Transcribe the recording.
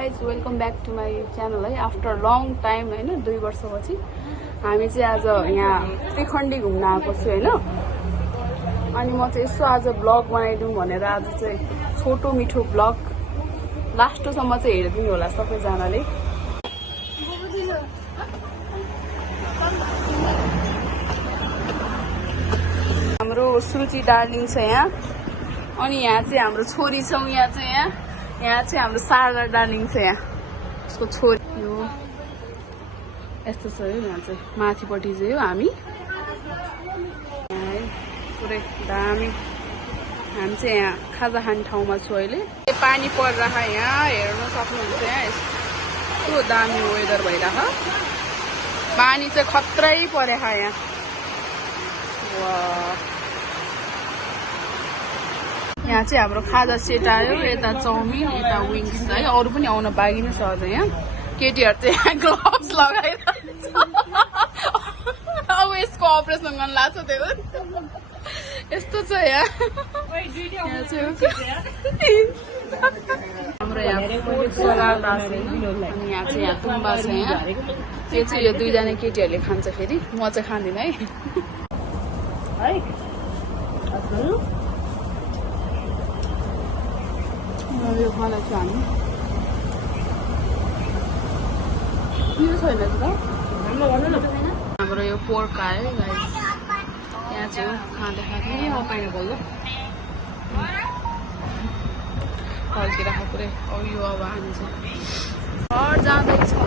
Guys welcome back to my channel है। After long time होइन 2 वर्षपछि हामी चाहिँ आज यहाँ त्रिखण्डी घुम्न आएको छु होइन। अनि म चाहिँ यसो आज ब्लग बनाइदिउँ भनेर आज चाहिँ छोटो मिठो ब्लग लास्टसम्म चाहिँ हेरिदिनु होला सबैजनाले। हाम्रो सुरुचि डार्लिङ छ यहाँ। अनि यहाँ चाहिँ हाम्रो छोरी छौँ। यहाँ चाहिँ हाम्रो शारदा डार्लिङ छ यहाँ, उसको छोरी हो। यस्तो छ है यहाँ चाहिँ माथिपट्टि चाहिँ हो हामी पुरै दामी। हामी चाहिँ यहाँ खाजा खाने ठाउँमा छु अहिले। पानी परिरहेको यहाँ हेर्न सक्नुहुन्छ। यहाँ यस्तो दामी वेदर भइरहेको, पानी चाहिँ खत्रै परेको यहाँ। यहाँ चाहिँ हाम्रो खाजा सेट आयो, यता चाउमिन यता विङ्स है। अरू पनि आउन बाँकी नै छ अझ। यहाँ केटीहरू चाहिँ यहाँ ग्लोभ्स लगाइरहेको छ। अब यसको अपरेसन गर्न लाग्छ त्यो यस्तो छ यहाँ। हाम्रो यहाँ फुड सलाद अनि यहाँ चाहिँ यहाँ तुम्बा छ यहाँ। त्यो चाहिँ यो दुईजना केटीहरूले खान्छ, फेरि म चाहिँ खाँदिनँ है। यो खाँदैछु हामी। यो छैन त हाम्रो यो पोर्क आयो गाइस। यहाँ चाहिँ खाँदै फर्किरहेको पुरै। अब यो अब हामी चाहिँ घर जाँदैछौँ।